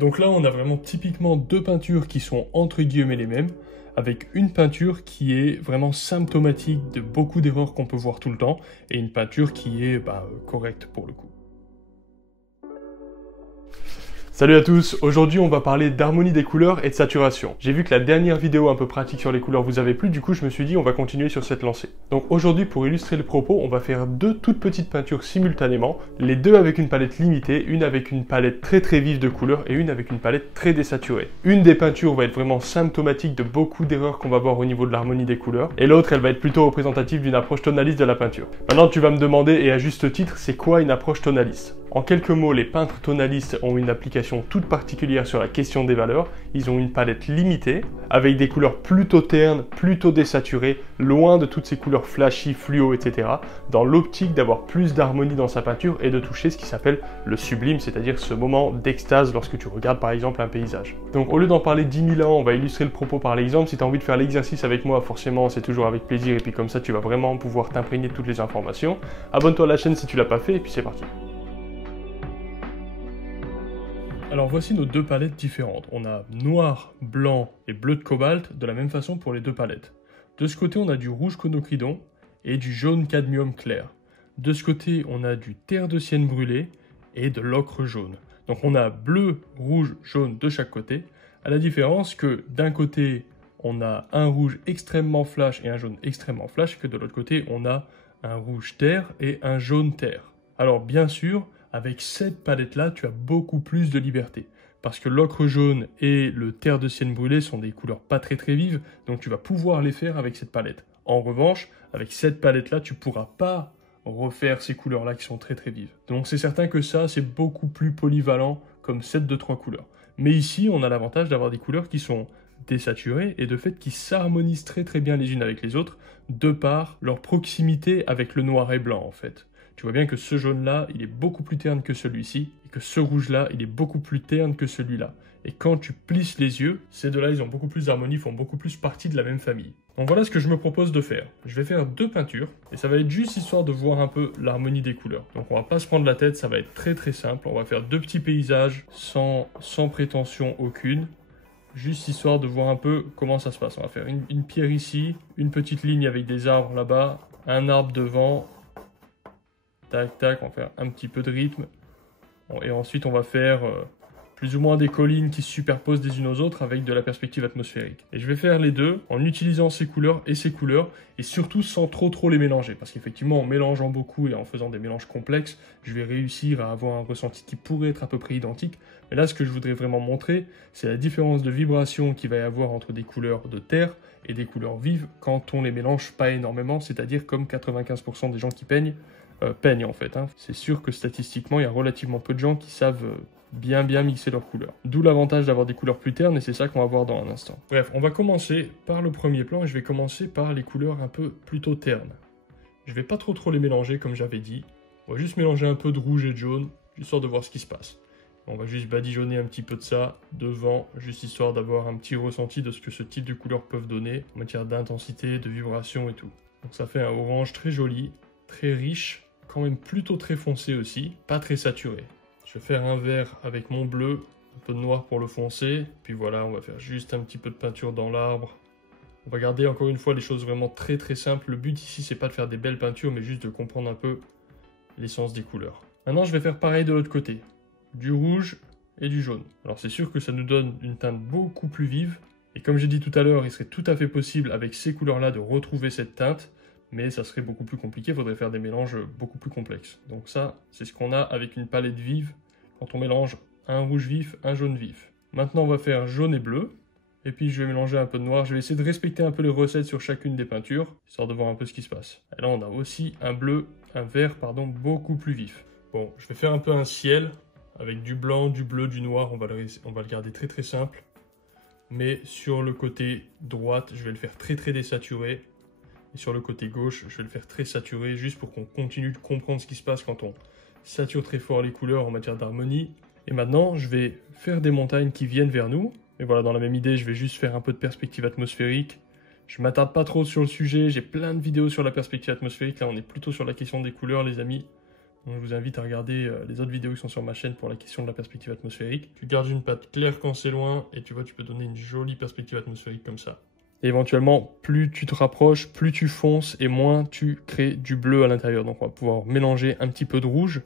Donc là, on a vraiment typiquement deux peintures qui sont entre guillemets les mêmes, avec une peinture qui est vraiment symptomatique de beaucoup d'erreurs qu'on peut voir tout le temps, et une peinture qui est correcte pour le coup. Salut à tous, aujourd'hui on va parler d'harmonie des couleurs et de saturation. J'ai vu que la dernière vidéo un peu pratique sur les couleurs vous avait plu, du coup je me suis dit on va continuer sur cette lancée. Donc aujourd'hui pour illustrer le propos, on va faire deux toutes petites peintures simultanément, les deux avec une palette limitée, une avec une palette très vive de couleurs et une avec une palette très désaturée. Une des peintures va être vraiment symptomatique de beaucoup d'erreurs qu'on va voir au niveau de l'harmonie des couleurs, et l'autre elle va être plutôt représentative d'une approche tonaliste de la peinture. Maintenant tu vas me demander, et à juste titre, c'est quoi une approche tonaliste ? En quelques mots, les peintres tonalistes ont une application toute particulière sur la question des valeurs. Ils ont une palette limitée, avec des couleurs plutôt ternes, plutôt désaturées, loin de toutes ces couleurs flashy, fluo, etc. dans l'optique d'avoir plus d'harmonie dans sa peinture et de toucher ce qui s'appelle le sublime, c'est-à-dire ce moment d'extase lorsque tu regardes par exemple un paysage. Donc au lieu d'en parler 10 000 ans, on va illustrer le propos par l'exemple. Si tu as envie de faire l'exercice avec moi, forcément c'est toujours avec plaisir, et puis comme ça tu vas vraiment pouvoir t'imprégner de toutes les informations. Abonne-toi à la chaîne si tu l'as pas fait, et puis c'est parti. Alors voici nos deux palettes différentes. On a noir, blanc et bleu de cobalt de la même façon pour les deux palettes. De ce côté, on a du rouge conocridon et du jaune cadmium clair. De ce côté, on a du terre de sienne brûlé et de l'ocre jaune. Donc on a bleu, rouge, jaune de chaque côté, à la différence que d'un côté, on a un rouge extrêmement flash et un jaune extrêmement flash, que de l'autre côté, on a un rouge terre et un jaune terre. Alors bien sûr, avec cette palette-là, tu as beaucoup plus de liberté. Parce que l'ocre jaune et le terre de sienne brûlée sont des couleurs pas très vives, donc tu vas pouvoir les faire avec cette palette. En revanche, avec cette palette-là, tu ne pourras pas refaire ces couleurs-là qui sont très vives. Donc c'est certain que ça, c'est beaucoup plus polyvalent comme set de 3 couleurs. Mais ici, on a l'avantage d'avoir des couleurs qui sont désaturées et de fait qui s'harmonisent très bien les unes avec les autres, de par leur proximité avec le noir et blanc en fait. Tu vois bien que ce jaune-là, il est beaucoup plus terne que celui-ci, et que ce rouge-là, il est beaucoup plus terne que celui-là. Et quand tu plisses les yeux, ces deux-là, ils ont beaucoup plus d'harmonie, font beaucoup plus partie de la même famille. Donc voilà ce que je me propose de faire. Je vais faire deux peintures, et ça va être juste histoire de voir un peu l'harmonie des couleurs. Donc on va pas se prendre la tête, ça va être très simple. On va faire deux petits paysages sans prétention aucune. Juste histoire de voir un peu comment ça se passe. On va faire une pierre ici, une petite ligne avec des arbres là-bas, un arbre devant. Tac, on va faire un petit peu de rythme. Et ensuite, on va faire plus ou moins des collines qui se superposent des unes aux autres avec de la perspective atmosphérique. Et je vais faire les deux en utilisant ces couleurs, et surtout sans trop les mélanger. Parce qu'effectivement, en mélangeant beaucoup et en faisant des mélanges complexes, je vais réussir à avoir un ressenti qui pourrait être à peu près identique. Mais là, ce que je voudrais vraiment montrer, c'est la différence de vibration qu'il va y avoir entre des couleurs de terre et des couleurs vives quand on les mélange pas énormément, c'est-à-dire comme 95% des gens qui peignent en fait. C'est sûr que statistiquement, il y a relativement peu de gens qui savent bien mixer leurs couleurs. D'où l'avantage d'avoir des couleurs plus ternes, et c'est ça qu'on va voir dans un instant. Bref, on va commencer par le premier plan, et je vais commencer par les couleurs un peu plutôt ternes. Je vais pas trop les mélanger comme j'avais dit. On va juste mélanger un peu de rouge et de jaune, histoire de voir ce qui se passe. On va juste badigeonner un petit peu de ça devant, juste histoire d'avoir un petit ressenti de ce que ce type de couleurs peuvent donner en matière d'intensité, de vibration et tout. Donc ça fait un orange très joli, très riche, quand même plutôt très foncé aussi, pas très saturé. Je vais faire un vert avec mon bleu, un peu de noir pour le foncer, puis voilà, on va faire juste un petit peu de peinture dans l'arbre. On va garder encore une fois les choses vraiment très simples. Le but ici, c'est pas de faire des belles peintures, mais juste de comprendre un peu l'essence des couleurs. Maintenant, je vais faire pareil de l'autre côté, du rouge et du jaune. Alors c'est sûr que ça nous donne une teinte beaucoup plus vive, et comme j'ai dit tout à l'heure, il serait tout à fait possible avec ces couleurs-là de retrouver cette teinte, mais ça serait beaucoup plus compliqué, il faudrait faire des mélanges beaucoup plus complexes. Donc ça, c'est ce qu'on a avec une palette vive, quand on mélange un rouge vif, un jaune vif. Maintenant, on va faire jaune et bleu, et puis je vais mélanger un peu de noir. Je vais essayer de respecter un peu les recettes sur chacune des peintures, histoire de voir un peu ce qui se passe. Et là, on a aussi un vert, beaucoup plus vif. Bon, je vais faire un peu un ciel, avec du blanc, du bleu, du noir, on va le garder très simple. Mais sur le côté droite, je vais le faire très désaturé. Et sur le côté gauche, je vais le faire très saturé, juste pour qu'on continue de comprendre ce qui se passe quand on sature très fort les couleurs en matière d'harmonie. Et maintenant, je vais faire des montagnes qui viennent vers nous. Et voilà, dans la même idée, je vais juste faire un peu de perspective atmosphérique. Je ne m'attarde pas trop sur le sujet, j'ai plein de vidéos sur la perspective atmosphérique. Là, on est plutôt sur la question des couleurs, les amis. Donc, je vous invite à regarder les autres vidéos qui sont sur ma chaîne pour la question de la perspective atmosphérique. Tu gardes une patte claire quand c'est loin et tu vois, tu peux donner une jolie perspective atmosphérique comme ça. Et éventuellement, plus tu te rapproches, plus tu fonces et moins tu crées du bleu à l'intérieur. Donc on va pouvoir mélanger un petit peu de rouge.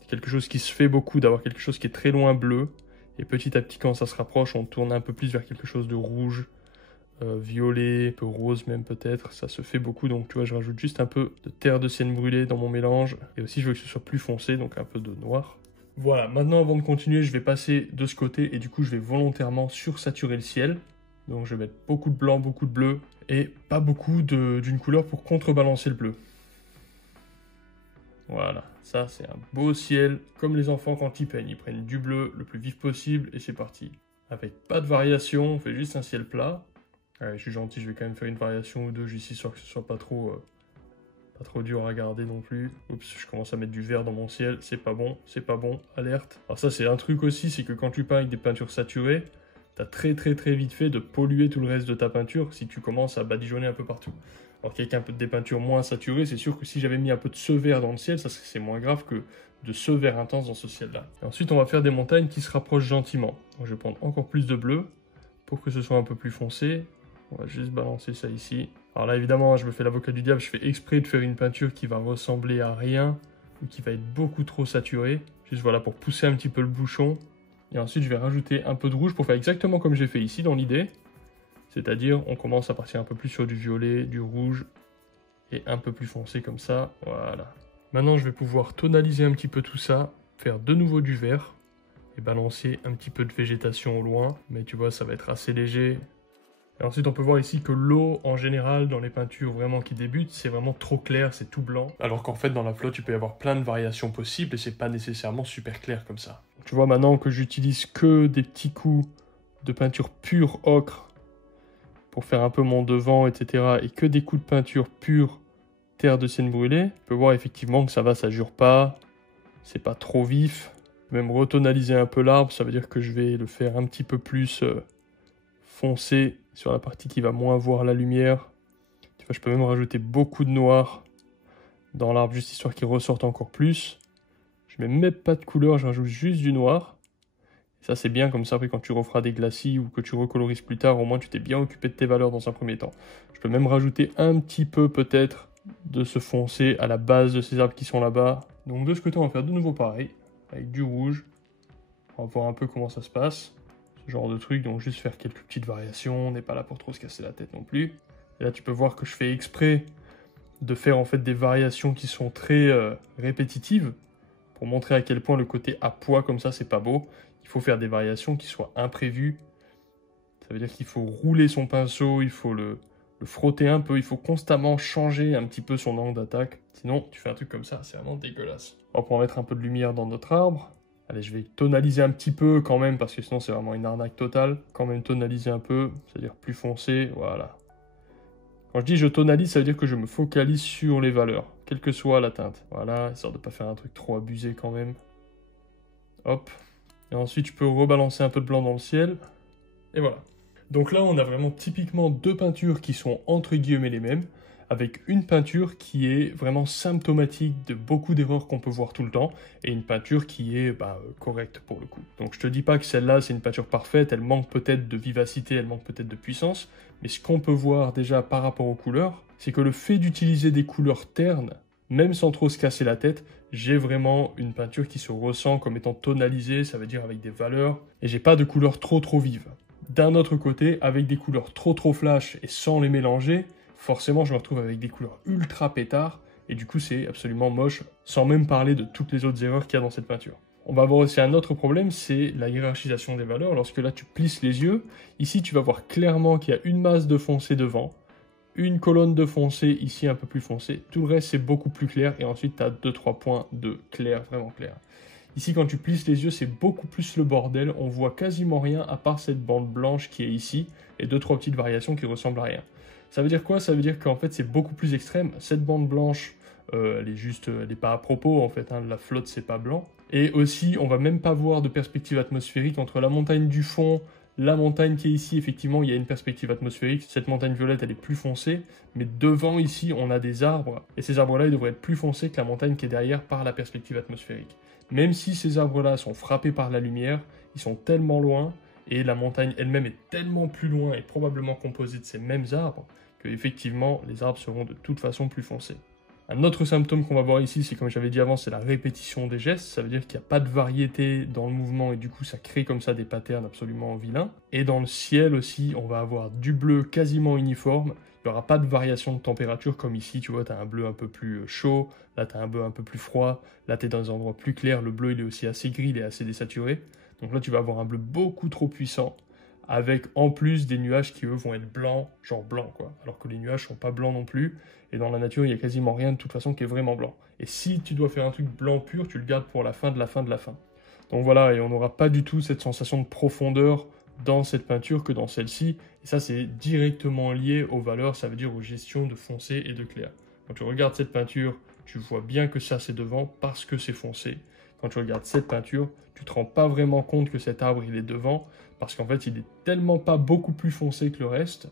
C'est quelque chose qui se fait beaucoup, d'avoir quelque chose qui est très loin bleu. Et petit à petit, quand ça se rapproche, on tourne un peu plus vers quelque chose de rouge, violet, un peu rose même peut-être. Ça se fait beaucoup, donc tu vois, je rajoute juste un peu de terre de sienne brûlée dans mon mélange. Et aussi, je veux que ce soit plus foncé, donc un peu de noir. Voilà, maintenant avant de continuer, je vais passer de ce côté et du coup, je vais volontairement sursaturer le ciel. Donc je vais mettre beaucoup de blanc, beaucoup de bleu et pas beaucoup d'une couleur pour contrebalancer le bleu. Voilà, ça c'est un beau ciel, comme les enfants quand ils peignent. Ils prennent du bleu le plus vif possible et c'est parti. Avec pas de variation, on fait juste un ciel plat. Allez, je suis gentil, je vais quand même faire une variation ou deux juste histoire que ce soit pas trop dur à regarder non plus. Oups, je commence à mettre du vert dans mon ciel, c'est pas bon, alerte. Alors ça c'est un truc aussi, c'est que quand tu peins avec des peintures saturées, t'as très vite fait de polluer tout le reste de ta peinture si tu commences à badigeonner un peu partout. Alors qu'avec un peu des peintures moins saturées, c'est sûr que si j'avais mis un peu de ce vert dans le ciel, ça c'est moins grave que de ce vert intense dans ce ciel-là. Ensuite, on va faire des montagnes qui se rapprochent gentiment. Donc, je vais prendre encore plus de bleu pour que ce soit un peu plus foncé. On va juste balancer ça ici. Alors là, évidemment, je me fais l'avocat du diable, je fais exprès de faire une peinture qui va ressembler à rien ou qui va être beaucoup trop saturée. Juste voilà, pour pousser un petit peu le bouchon. Et ensuite, je vais rajouter un peu de rouge pour faire exactement comme j'ai fait ici dans l'idée. C'est-à-dire, on commence à partir un peu plus sur du violet, du rouge et un peu plus foncé comme ça. Voilà. Maintenant, je vais pouvoir tonaliser un petit peu tout ça, faire de nouveau du vert et balancer un petit peu de végétation au loin. Mais tu vois, ça va être assez léger. Et ensuite, on peut voir ici que l'eau, en général, dans les peintures vraiment qui débutent, c'est vraiment trop clair, c'est tout blanc. Alors qu'en fait, dans la flotte, tu peux y avoir plein de variations possibles et c'est pas nécessairement super clair comme ça. Tu vois maintenant que j'utilise que des petits coups de peinture pure ocre pour faire un peu mon devant, etc. et que des coups de peinture pure terre de sienne brûlée, tu peux voir effectivement que ça va, ça jure pas, c'est pas trop vif. Même retonaliser un peu l'arbre, ça veut dire que je vais le faire un petit peu plus foncé sur la partie qui va moins voir la lumière. Tu vois, je peux même rajouter beaucoup de noir dans l'arbre, juste histoire qu'il ressorte encore plus. Je mets même pas de couleur, je rajoute juste du noir. Et ça, c'est bien, comme ça, après, quand tu referas des glacis ou que tu recolorises plus tard, au moins, tu t'es bien occupé de tes valeurs dans un premier temps. Je peux même rajouter un petit peu, peut-être, de ce foncé à la base de ces arbres qui sont là-bas. Donc, de ce côté, on va faire de nouveau pareil, avec du rouge. On va voir un peu comment ça se passe. Ce genre de truc, donc juste faire quelques petites variations. On n'est pas là pour trop se casser la tête non plus. Et là, tu peux voir que je fais exprès de faire, en fait, des variations qui sont très répétitives, pour montrer à quel point le côté à poids comme ça, c'est pas beau. Il faut faire des variations qui soient imprévues. Ça veut dire qu'il faut rouler son pinceau, il faut le frotter un peu, il faut constamment changer un petit peu son angle d'attaque. Sinon, tu fais un truc comme ça, c'est vraiment dégueulasse. On va mettre un peu de lumière dans notre arbre. Allez, je vais tonaliser un petit peu quand même, parce que sinon c'est vraiment une arnaque totale. Quand même tonaliser un peu, c'est-à-dire plus foncé, voilà. Quand je dis je tonalise, ça veut dire que je me focalise sur les valeurs, quelle que soit la teinte. Voilà, histoire de ne pas faire un truc trop abusé quand même. Hop. Et ensuite, je peux rebalancer un peu de blanc dans le ciel. Et voilà. Donc là, on a vraiment typiquement deux peintures qui sont entre guillemets les mêmes, avec une peinture qui est vraiment symptomatique de beaucoup d'erreurs qu'on peut voir tout le temps, et une peinture qui est correcte pour le coup. Donc je te dis pas que celle-là c'est une peinture parfaite, elle manque peut-être de vivacité, elle manque peut-être de puissance, mais ce qu'on peut voir déjà par rapport aux couleurs, c'est que le fait d'utiliser des couleurs ternes, même sans trop se casser la tête, j'ai vraiment une peinture qui se ressent comme étant tonalisée, ça veut dire avec des valeurs, et j'ai pas de couleurs trop vives. D'un autre côté, avec des couleurs trop flash et sans les mélanger, forcément je me retrouve avec des couleurs ultra pétards, et du coup c'est absolument moche, sans même parler de toutes les autres erreurs qu'il y a dans cette peinture. On va avoir aussi un autre problème, c'est la hiérarchisation des valeurs. Lorsque là tu plisses les yeux, ici tu vas voir clairement qu'il y a une masse de foncé devant, une colonne de foncé ici un peu plus foncé, tout le reste c'est beaucoup plus clair, et ensuite tu as 2-3 points de clair, vraiment clair. Ici, quand tu plisses les yeux, c'est beaucoup plus le bordel. On voit quasiment rien à part cette bande blanche qui est ici et 2-3 petites variations qui ressemblent à rien. Ça veut dire quoi? Ça veut dire qu'en fait, c'est beaucoup plus extrême. Cette bande blanche, elle est pas à propos en fait. Hein. La flotte, c'est pas blanc. Et aussi, on va même pas voir de perspective atmosphérique entre la montagne du fond, La montagne qui est ici, effectivement, il y a une perspective atmosphérique. Cette montagne violette, elle est plus foncée. Mais devant, ici, on a des arbres. Et ces arbres-là, ils devraient être plus foncés que la montagne qui est derrière par la perspective atmosphérique. Même si ces arbres-là sont frappés par la lumière, ils sont tellement loin, et la montagne elle-même est tellement plus loin et probablement composée de ces mêmes arbres, que effectivement, les arbres seront de toute façon plus foncés. Un autre symptôme qu'on va voir ici, c'est comme j'avais dit avant, c'est la répétition des gestes. Ça veut dire qu'il n'y a pas de variété dans le mouvement et du coup ça crée comme ça des patterns absolument vilains. Et dans le ciel aussi, on va avoir du bleu quasiment uniforme. Il n'y aura pas de variation de température comme ici, tu vois, tu as un bleu un peu plus chaud, là tu as un bleu un peu plus froid, là tu es dans des endroits plus clairs, le bleu il est aussi assez gris, il est assez désaturé. Donc là tu vas avoir un bleu beaucoup trop puissant, avec en plus des nuages qui eux vont être blancs, genre blancs quoi, alors que les nuages sont pas blancs non plus, et dans la nature il y a quasiment rien de toute façon qui est vraiment blanc. Et si tu dois faire un truc blanc pur, tu le gardes pour la fin de la fin de la fin. Donc voilà, et on n'aura pas du tout cette sensation de profondeur dans cette peinture que dans celle-ci, et ça c'est directement lié aux valeurs, ça veut dire aux gestions de foncé et de clair. Quand tu regardes cette peinture, tu vois bien que ça c'est devant parce que c'est foncé. Quand tu regardes cette peinture, tu te rends pas vraiment compte que cet arbre il est devant, parce qu'en fait il est tellement pas beaucoup plus foncé que le reste,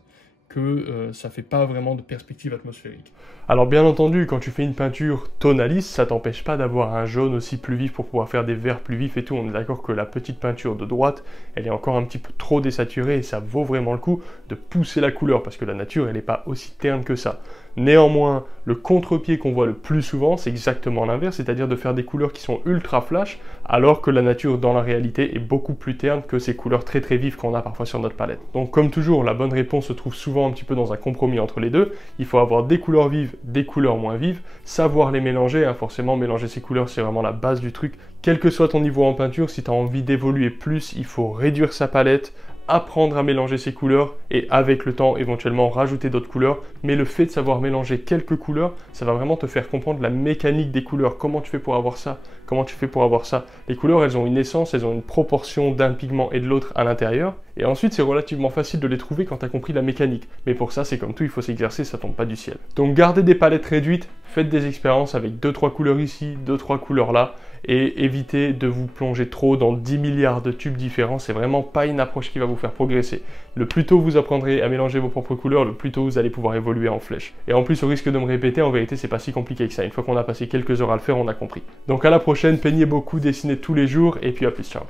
que ça fait pas vraiment de perspective atmosphérique. Alors bien entendu, quand tu fais une peinture tonaliste, ça t'empêche pas d'avoir un jaune aussi plus vif pour pouvoir faire des verts plus vifs et tout. On est d'accord que la petite peinture de droite, elle est encore un petit peu trop désaturée et ça vaut vraiment le coup de pousser la couleur parce que la nature, elle n'est pas aussi terne que ça. Néanmoins, le contre-pied qu'on voit le plus souvent, c'est exactement l'inverse, c'est-à-dire de faire des couleurs qui sont ultra flash, alors que la nature, dans la réalité, est beaucoup plus terne que ces couleurs très très vives qu'on a parfois sur notre palette. Donc comme toujours, la bonne réponse se trouve souvent un petit peu dans un compromis entre les deux. Il faut avoir des couleurs vives, des couleurs moins vives, savoir les mélanger, hein. Forcément mélanger ces couleurs c'est vraiment la base du truc. Quel que soit ton niveau en peinture, si tu as envie d'évoluer plus, il faut réduire sa palette, apprendre à mélanger ces couleurs et avec le temps éventuellement rajouter d'autres couleurs, mais le fait de savoir mélanger quelques couleurs, ça va vraiment te faire comprendre la mécanique des couleurs, comment tu fais pour avoir ça, comment tu fais pour avoir ça. Les couleurs, elles ont une essence, elles ont une proportion d'un pigment et de l'autre à l'intérieur, et ensuite c'est relativement facile de les trouver quand tu as compris la mécanique, mais pour ça c'est comme tout, il faut s'exercer, ça tombe pas du ciel. Donc gardez des palettes réduites, faites des expériences avec 2-3 couleurs ici, 2-3 couleurs là, et évitez de vous plonger trop dans 10 milliards de tubes différents, c'est vraiment pas une approche qui va vous faire progresser. Le plus tôt vous apprendrez à mélanger vos propres couleurs, le plus tôt vous allez pouvoir évoluer en flèche. Et en plus, au risque de me répéter, en vérité c'est pas si compliqué que ça, une fois qu'on a passé quelques heures à le faire, on a compris. Donc à la prochaine, peignez beaucoup, dessinez tous les jours, et puis à plus, ciao.